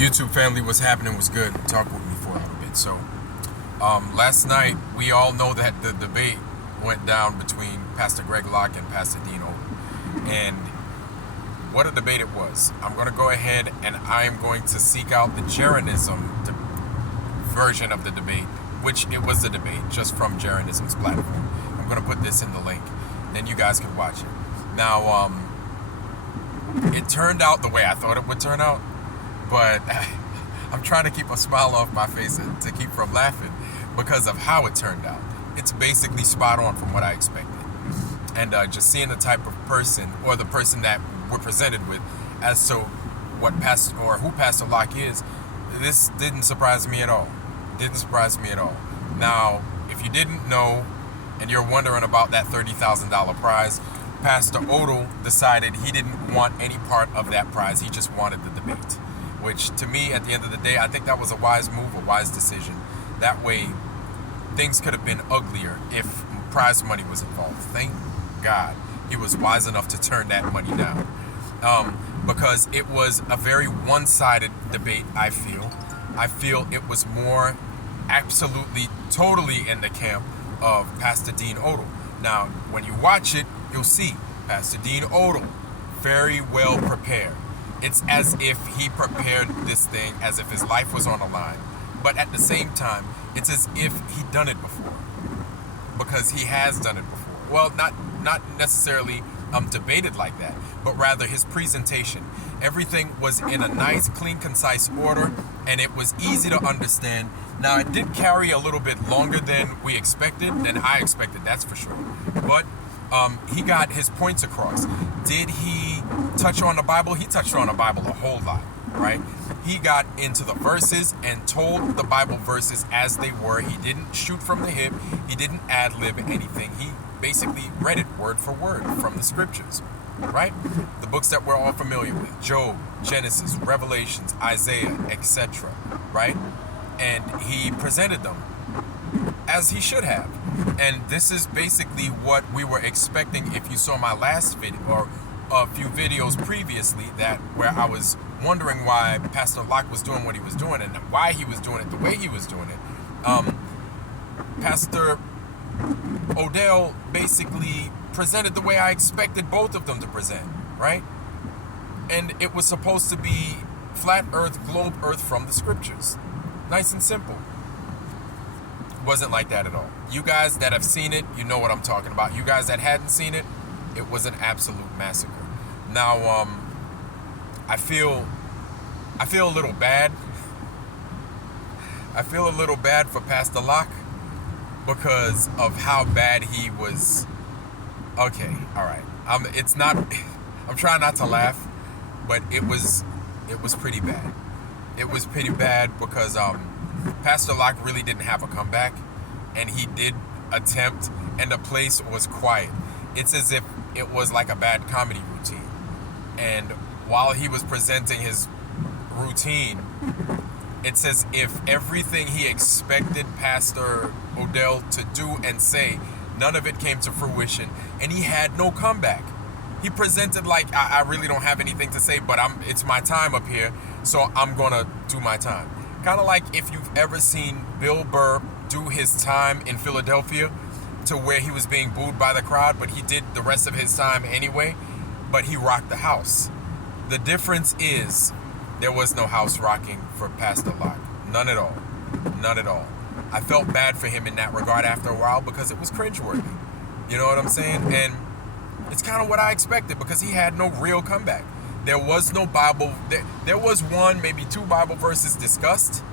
YouTube family, what's happening? Was good. Talk with me for a little bit. So, last night we all know that the debate went down between Pastor Greg Locke and Pastor Dean Oden, and what a debate it was. I'm going to go ahead and I am going to seek out the Jeranism version of the debate, which it was the debate just from Jeranism's platform. I'm going to put this in the link, then you guys can watch it. Now, it turned out the way I thought it would turn out, but I'm trying to keep a smile off my face and to keep from laughing because of how it turned out. It's basically spot on from what I expected. And just seeing the type of person, or the person that we're presented with, as to what who Pastor Locke is, this didn't surprise me at all. Didn't surprise me at all. Now, if you didn't know and you're wondering about that $30,000 prize, Pastor Odell decided he didn't want any part of that prize. He just wanted the debate, which to me, at the end of the day, I think that was a wise move, a wise decision. That way, things could have been uglier if prize money was involved. Thank God he was wise enough to turn that money down, because it was a very one-sided debate. I feel it was more absolutely, totally in the camp of Pastor Dean Odell. Now, when you watch it, you'll see Pastor Dean Odell very well prepared. It's as if he prepared this thing as if his life was on the line. But at the same time, it's as if he'd done it before, because he has done it before. Well, not necessarily debated like that, but rather his presentation. Everything was in a nice, clean, concise order, and it was easy to understand. Now, it did carry a little bit longer than we expected, than I expected, that's for sure. But he got his points across. Did he touch on the Bible? He touched on the Bible a whole lot, right? He got into the verses and told the Bible verses as they were. He didn't shoot from the hip. He didn't ad-lib anything. He basically read it word for word from the scriptures, right? The books that we're all familiar with: Job, Genesis, Revelations, Isaiah, etc., right? And he presented them as he should have. And this is basically what we were expecting. If you saw my last video, or a few videos previously, that where I was wondering why Pastor Locke was doing what he was doing and why he was doing it the way he was doing it, Pastor Odell basically presented the way I expected both of them to present, right? And it was supposed to be flat earth, globe earth from the scriptures. Nice and simple. Wasn't like that at all. You guys that have seen it, you know what I'm talking about. You guys that hadn't seen it, it was an absolute massacre. Now, I feel a little bad. I feel a little bad for Pastor Locke because of how bad he was. Okay, all right. It's not. I'm trying not to laugh, but it was pretty bad. It was pretty bad because Pastor Locke really didn't have a comeback, and he did attempt, and the place was quiet. It's as if it was like a bad comedy routine. And while he was presenting his routine, it's as if everything he expected Pastor Odell to do and say, none of it came to fruition, and he had no comeback. He presented like, I really don't have anything to say, but it's my time up here, so I'm gonna do my time. Kind of like if you've ever seen Bill Burr do his time in Philadelphia, to where he was being booed by the crowd, but he did the rest of his time anyway, but he rocked the house. The difference is there was no house rocking for Pastor Locke. None at all. None at all. I felt bad for him in that regard after a while because it was cringeworthy. You know what I'm saying? And it's kind of what I expected because he had no real comeback. There was no Bible. There was one, maybe two Bible verses discussed,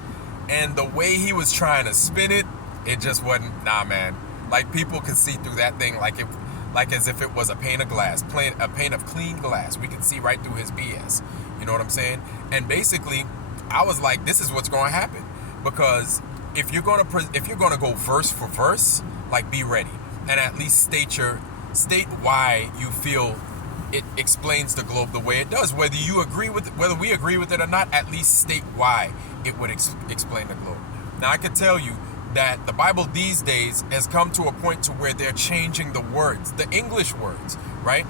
and the way he was trying to spin it, it just wasn't. Nah, man. Like, people could see through that thing like as if it was a pane of glass, a pane of clean glass. We could see right through his BS. You know what I'm saying? And basically, I was like, this is what's going to happen, because if you're going to go verse for verse, like, be ready and at least state why you feel it explains the globe the way it does. Whether we agree with it or not, at least state why it would explain the globe. Now, I could tell you that the Bible these days has come to a point to where they're changing the words, the English words, right?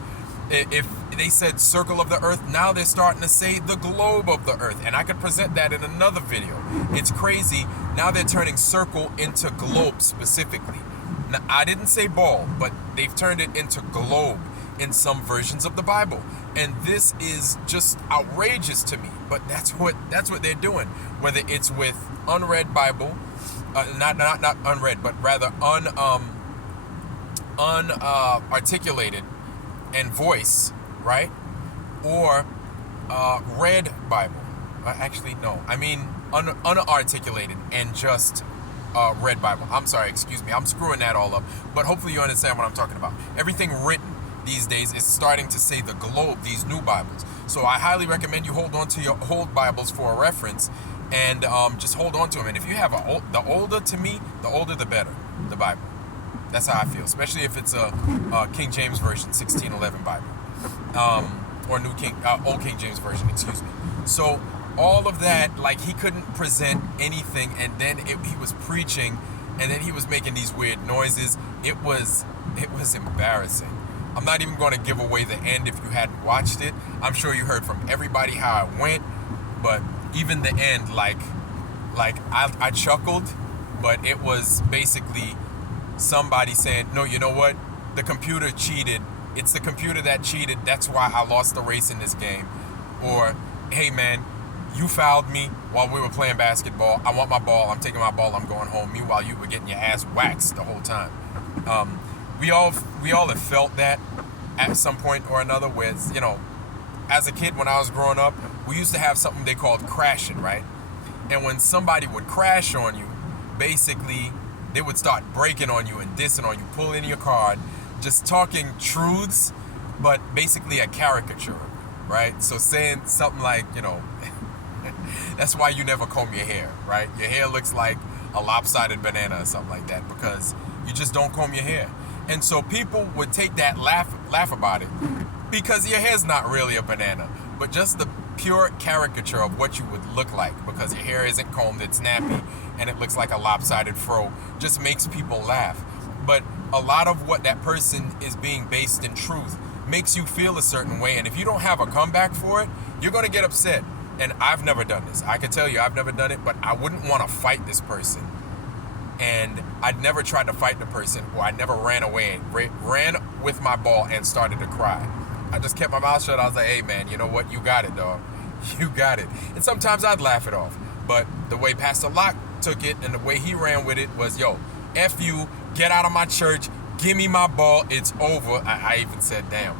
If they said circle of the earth, now they're starting to say the globe of the earth. And I could present that in another video. It's crazy. Now they're turning circle into globe specifically. Now, I didn't say ball, but they've turned it into globe in some versions of the Bible. And this is just outrageous to me. But that's what they're doing. Whether it's with unread Bible, not unread, but rather unarticulated and voice, right? Or read Bible. Actually, no. I mean unarticulated and just read Bible. I'm sorry, excuse me. I'm screwing that all up. But hopefully you understand what I'm talking about. Everything written these days is starting to say the globe, these new Bibles. So I highly recommend you hold on to your old Bibles for a reference and just hold on to them. And if you have the older, to me, the older the better, the Bible. That's how I feel, especially if it's a King James Version, 1611 Bible, or Old King James Version, excuse me. So all of that, like, he couldn't present anything, and then he was preaching, and then he was making these weird noises. It was embarrassing. I'm not even going to give away the end if you hadn't watched it. I'm sure you heard from everybody how it went, but even the end, like I chuckled, but it was basically somebody saying, no, you know what? The computer cheated. It's the computer that cheated. That's why I lost the race in this game. Or, hey man, you fouled me while we were playing basketball. I want my ball. I'm taking my ball. I'm going home. Meanwhile, you were getting your ass waxed the whole time. We all have felt that at some point or another. Where, you know, as a kid when I was growing up, we used to have something they called crashing, right? And when somebody would crash on you, basically they would start breaking on you and dissing on you, pulling your card, just talking truths, but basically a caricature, right? So saying something like, you know, that's why you never comb your hair, right? Your hair looks like a lopsided banana or something like that because you just don't comb your hair. And so people would take that, laugh about it, because your hair's not really a banana, but just the pure caricature of what you would look like, because your hair isn't combed, it's nappy, and it looks like a lopsided fro, just makes people laugh. But a lot of what that person is being based in truth makes you feel a certain way, and if you don't have a comeback for it, you're going to get upset. And I've never done this. I can tell you I've never done it, but I wouldn't want to fight this person. And I'd never tried to fight the person, or I never ran away, ran with my ball and started to cry. I just kept my mouth shut. I was like, hey man, you know what? You got it, dog. You got it. And sometimes I'd laugh it off. But the way Pastor Locke took it and the way he ran with it was, yo, F you, get out of my church, give me my ball, it's over. I even said, damn.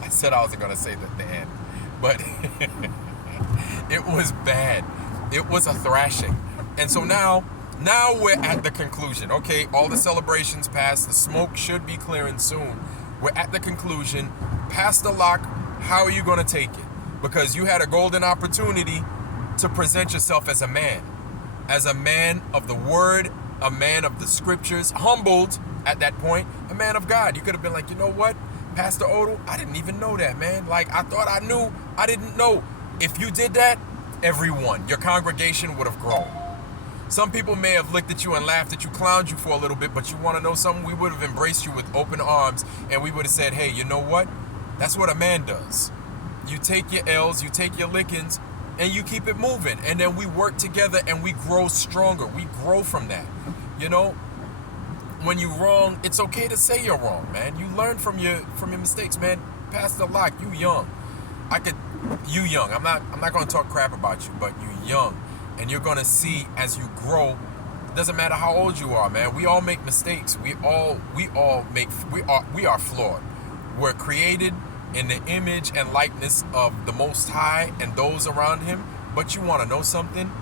I said I wasn't going to say the end. But it was bad. It was a thrashing. And so now we're at the conclusion. Okay, all the celebrations passed. The smoke should be clearing soon. We're at the conclusion. Pastor Locke, how are you going to take it? Because you had a golden opportunity to present yourself as a man of the word, a man of the scriptures, humbled at that point, a man of God. You could have been like, you know what, Pastor Odell, I didn't even know that, man. Like, I thought I knew. I didn't know. If you did that, everyone, your congregation would have grown. Some people may have looked at you and laughed at you, clowned you for a little bit, but you want to know something? We would have embraced you with open arms, and we would have said, hey, you know what? That's what a man does. You take your L's, you take your lickings, and you keep it moving. And then we work together and we grow stronger. We grow from that. You know, when you're wrong, it's okay to say you're wrong, man. You learn from your mistakes, man. Pastor Locke, you young. You young. I'm not going to talk crap about you, but you young. And you're going to see as you grow, it doesn't matter how old you are, man. We all make mistakes. We are flawed. We're created in the image and likeness of the Most High and those around him. But you want to know something?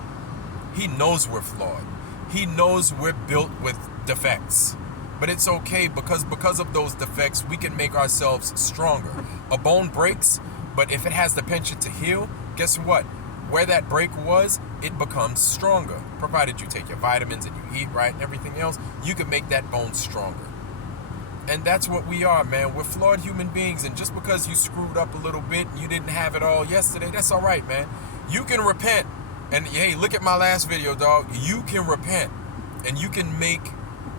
He knows we're flawed. He knows we're built with defects. But it's okay, because of those defects, we can make ourselves stronger. A bone breaks, but if it has the penchant to heal, guess what? Where that break was, it becomes stronger. Provided you take your vitamins and you eat right and everything else, you can make that bone stronger. And that's what we are, man. We're flawed human beings, and just because you screwed up a little bit and you didn't have it all yesterday, that's all right, man. You can repent. And hey, look at my last video, dog. You can repent, and you can make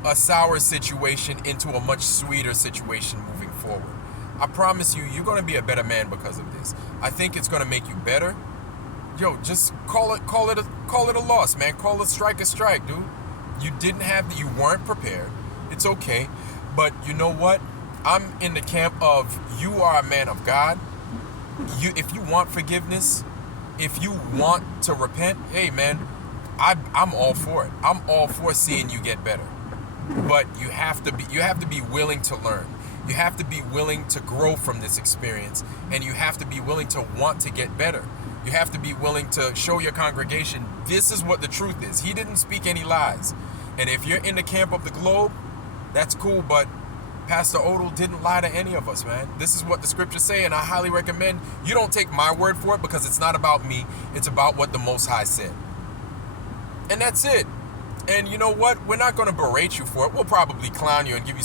a sour situation into a much sweeter situation moving forward. I promise you, you're going to be a better man because of this. I think it's going to make you better. Yo, just call it a loss, man. Call a strike, dude. You weren't prepared. It's okay. But you know what? I'm in the camp of, you are a man of God. If you want forgiveness, if you want to repent, hey man, I'm all for it. I'm all for seeing you get better. But you have to be willing to learn. You have to be willing to grow from this experience, and you have to be willing to want to get better. You have to be willing to show your congregation this is what the truth is. He didn't speak any lies. And if you're in the camp of the globe, that's cool, but Pastor Odell didn't lie to any of us, man. This is what the scriptures say, and I highly recommend you don't take my word for it, because it's not about me. It's about what the Most High said. And that's it. And you know what? We're not going to berate you for it. We'll probably clown you and give you